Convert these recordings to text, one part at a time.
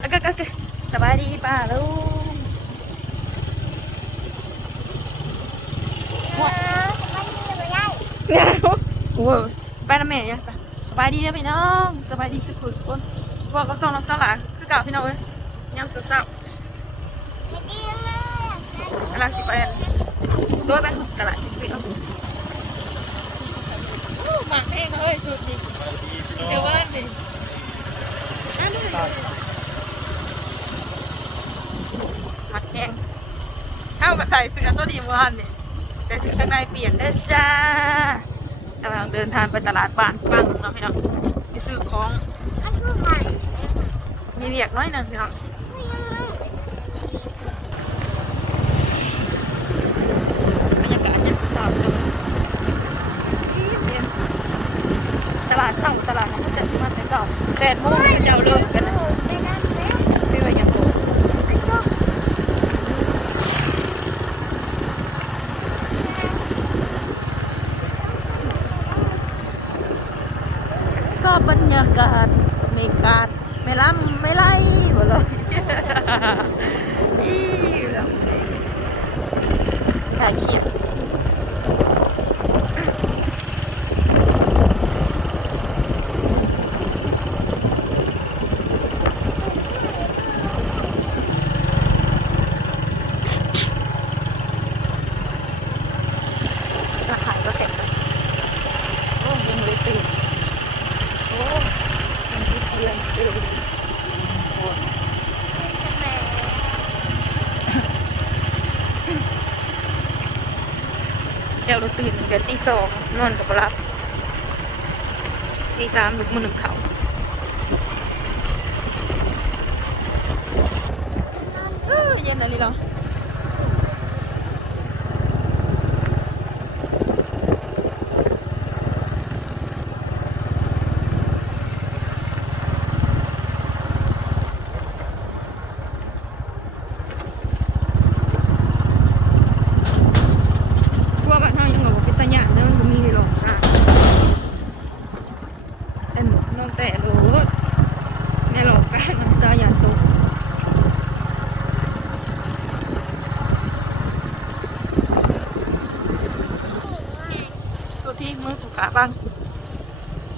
โอเคโอเคสบายดีป่าลูกว้าวโว้ยไปนะแม่ยังสะสบายดีนะพี่น้องสบายดีสุขุสุขคนพวกก็ส่งน้ำสลาคือเก่าพี่น้องเอ้ยยำสุดเศร้ากำลังสิไปอันด้วยไปตลาดสิเอาหมักเองเลยสุดดิเดี๋ยวว่าดิอันนี้มัดแห้งเท่ากับใส่เสื้อตัวดีเมื่อวานเนี่ยแต่เสื้อข้างในเปลี่ยนได้อจ้ากำลังเดินทางไปตลาดบ้านปังเนาะพี่น้องไปซื้อของมีเวียกน้อยหนึ่งพี่น้องบรรยากาศยังสดๆเลยตลาดเศร้าตลาดน้ำจะสิมาแต่เศร้าแปดมงจะเจ้าเลิกกันนะพี่ว่ายังโก ชอบบรรยากาศเมกาดไม่ล้ำไม่ไล่หมดเลยอีแบบถ่ายเขียนราคาก็เก็บไปโอ้ยังเลยตื่น โอ้มันคิดเรื่องเองโอ้เดี๋ยวเรา ดีสองนอนกับรับตีสามลุกมาหนึ่งเขาเออเย็นอะไรหรอพวกกันเท่ายังบอกว่าเป็นตาหยาดเนอะมันมีในหลงอะแต่น้องแต่รู้ในหลงแป้งน้ำตาหยาดตกตัวที่มือผูกขาบ้างน้องซิโน่กับน้องแต่อันเดียวกันในร้อนลู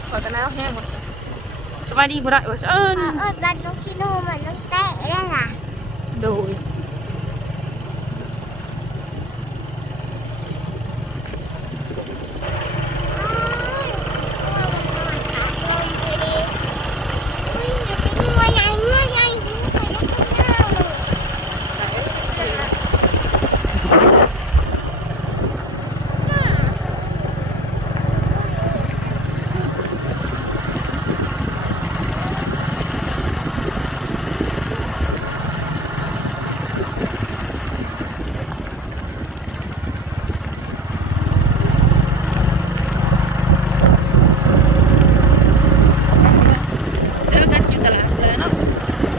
กขอกันแล้วแห้งหมดสบายดีบุได้ว่าเอิญเออบันน้องชิโน่มันน้องเตะแล้วล่ะโดยเจอกันอยู่ตลาดเลยเนาะ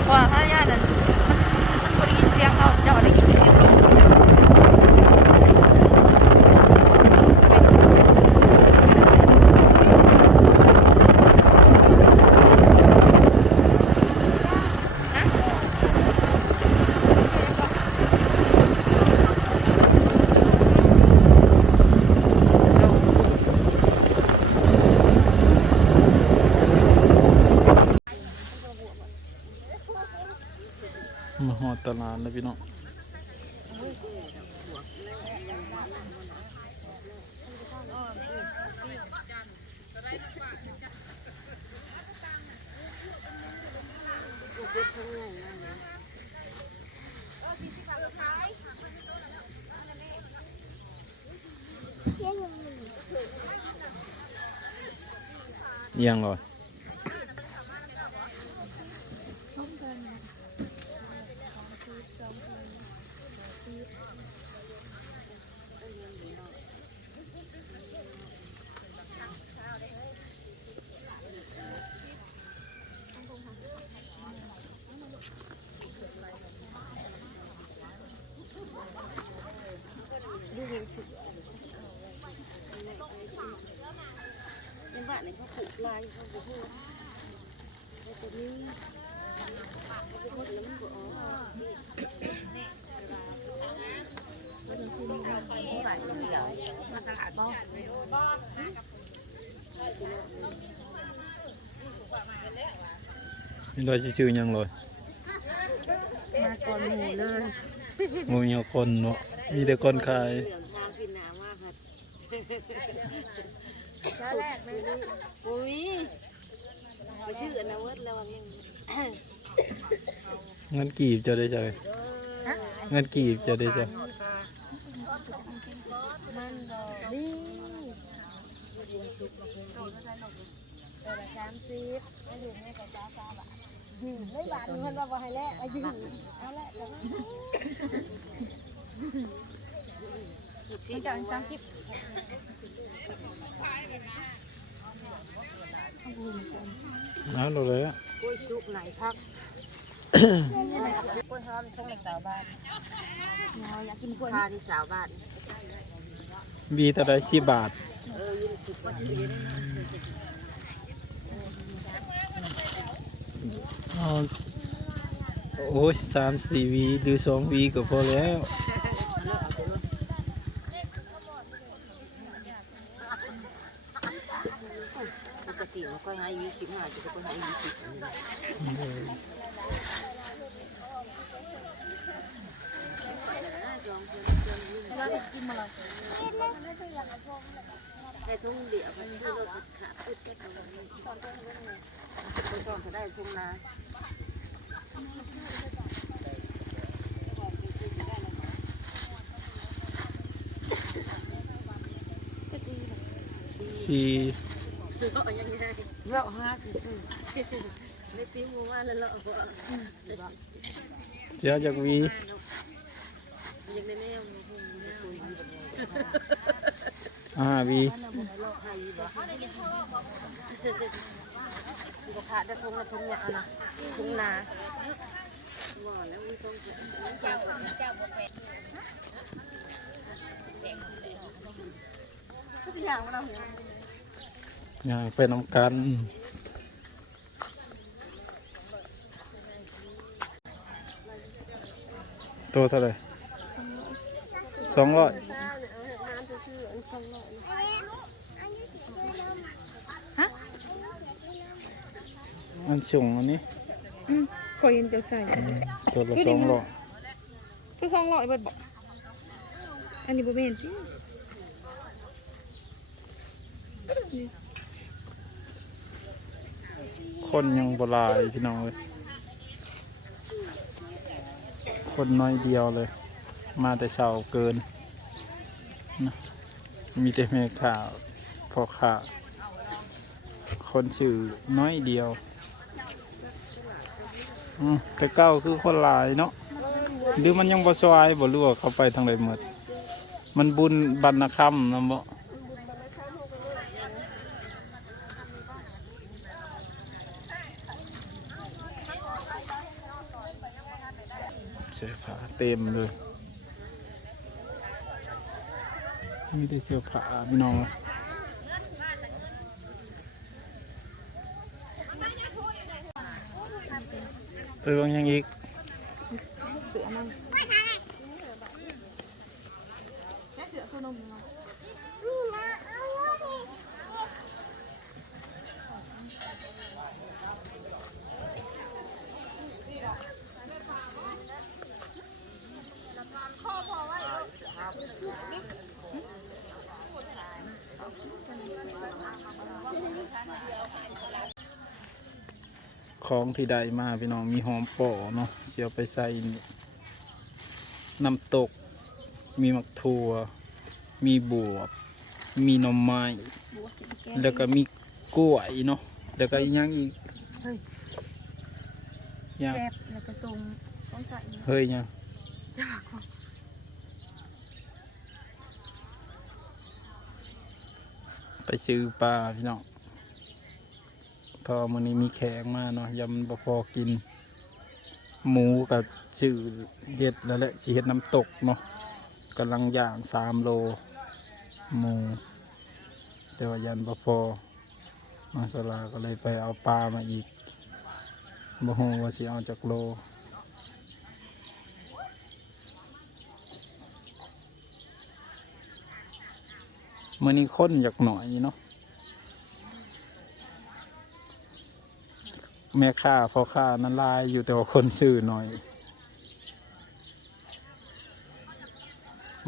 เพราะว่าพระญาตินั้นมันคนได้ยินเสียงเขาเจ้าได้ยินแต่เสียงลม มาหอดตลาดเลยพี่น้อง เอียงเลย บ้านนี่เขาปลูกลายเขาปลูกพืชแต่ตัวนี้คนแล้วมันบ่ออกนี่เราสิชื่อหยังเลยมาก่อนหมูเลยบ่มีคนเนาะมีแต่คนขายเหลืองทางพินหนามากค่ะ ชาแรกเลยโอ้ยไปชื่ออนนาเวิร์ดแล้วยังเงินกีบจะได้ใช่เงินกีบจะได้ใช่มันดอกนี่ตัวละสามสิบไม่ถึงไม่กับจ้าจ้าบาทไม่บาทเงินว่าบ่ให้แล้วอายุเอาละแต่ว่า นี่จะเป็นสามสิบเอาเราเลยอะกล้วยชุบไหนพักกล้วยหอมช่องในสาวบ้านอยากกินกล้วยพาที่สาวบ้านบีเท่าไรสิบบาทโอ้ยสามสี่วีหรือสองวีก็พอแล้ว ปกติมันก็ให้ยี่สิบหน่อยจะก็ให้ยี่สิบให้ทุ่งเดียวมันที่เราขาดปุ๊บจะทำอะไรตอนต้นก็ต้องจะได้ทุ่งนาสี่เลาะยังไงเลาะห้าสิซื้อในตีมือว่าแล้วเลาะบ่เจ้าจากวียังได้แนวมันคงไม่คุยอ่าวีก็ขาดได้ทุ่งละทุ่งเนี่ยเอานะทุ่งนาว่าแล้วไม่ต้องเจ้าเจ้าบ่เป็นทุกอย่างเราเห็น ย่างไปนำกันตัวเท่าไหรสองร้อยอันสูงอันนี้อืมขอเย็นจะใส่ตัวละสองร้อยก็สองร้อยเบิดบอกอันนี้บ่แม่นพี่ คนยังบลายพี่น้องเลย คนน้อยเดียวเลย มาแต่เช้าเกินนะมีแต่แม่ข่าวพอข่าคนชื่อน้อยเดียวแต่เก้าคือคนหลายเนาะหรือมันยังบ่สวายบ่รู้ว่าเขาไปทางใดหมด มันบุญบรรณคำนะบ่เสื้อผ้า เต็มเลยมีแต่เสื้อผ้าพี่น้องเออยังอีกเสือนั่งเสือตัวนมเนาะ ของที่ได้มาพี่น้องมีหอมป่อเนาะเสียไปใส่นี่น้ำตก มีมักถั่ว มีบวบ มีหน่อไม้ แล้วก็มีกล้วยเนาะแล้วก็อีกอยังอีกยังแบบแล้วก็ตรงต้องใส่เฮ้ยยังไปซื้อปลาพี่น้อง พอมื้อนี้มีแขกมาเนาะยำบ่พอกิน หมูกับชื่อเฮ็ดแล้วแหละสิเฮ็ดน้ำตกเนาะกำลังย่างสามโลหมู แต่ว่ายันบ่พอน้องสลาก็เลยไปเอาปลามาอีกบ่ฮู้ว่าสิเอาจากโลมื้อนี้คนอยากหน่อยเนาะ แม่ค้าพ่อค้านั้นลายอยู่แต่ว่าคนซื้อหน่อย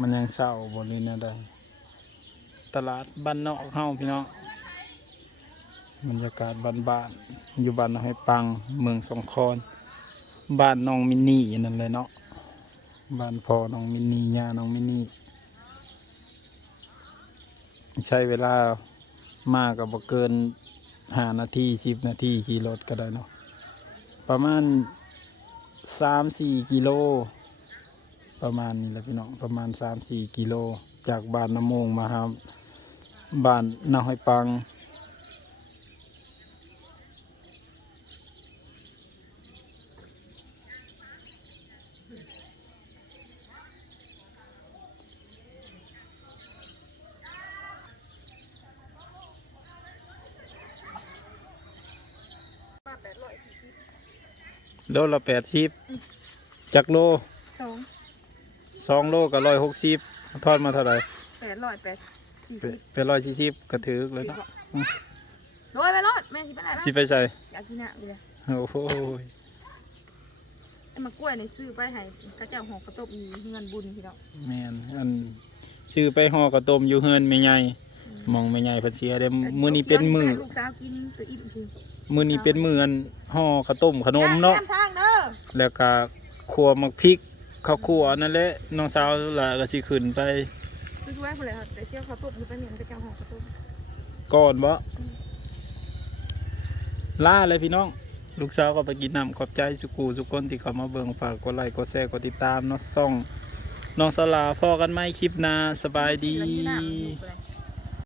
มันยังเศร้าบนนี้นะได้ ตลาดบ้านนอกเฮาพี่น้องบรรยากาศบ้านบ้านๆอยู่บ้านห้อยปังเมืองสงขลาบ้านน้องมินนี่นั่นเลยเนาะบ้านพ่อน้องมินนี่ย่าน้องมินนี่ใช้เวลามากกับบ่เกิน ห้านาทีสิบนาทีขี่รถก็ได้เนาะประมาณสามสี่กิโล ประมาณนี้แหละพี่น้องประมาณสามสี่กิโล จากบ้านน้ำมงมาครับบ้านนาห้อยปัง มาแปดร้อยสี่สิบ โลละแปดสิบจากโลสองสองโลกับร้อยหกสิบทอดมาเท่าไหร่แปดร้อยแปดสี่ไปสิบเป็นร้อยสี่สิบกระถือเลยเนาะร้อยไปรถแม่สิไปไหนสิไปใส่อยากกินอะไปเลยโอ้โหไอ้มะกล้วยในซื้อไปให้กระเจ้าหอกกระตบมีเงินบุญพี่น้องแมนอันชื่อไปห่อกระต้มอยู่เฮือนไม่ใหญ่มองไม่ใหญ่เพันเสียเด้มือนี้เป็นมือลูกสาวกินตัวอิ่มคือ มือนี้เป็นมืออันห่อข้าวต้มขนมเนาะแก้ทางเด้อแล้วก็ขัวมักพริกข้าวขัวนั่นแหละน้องสาวล่ะก็สิขึ้นไปซื้อไว้คนเลยค่ะแต่เชี่ยวกระตบอยู่ไปเนี่ยกระเจ้าหอกกระตบก่อนบ่ล่าเลยพี่น้อง ลูกสาวก็ไปกินน้ำขอบใจสุกูสุกคนที่เขามาเบิ่งฝากกดไลค์กดแชร์กดติดตามเนาะซ่องน้องสลาพอกันไหมคลิปหน้าสบายดี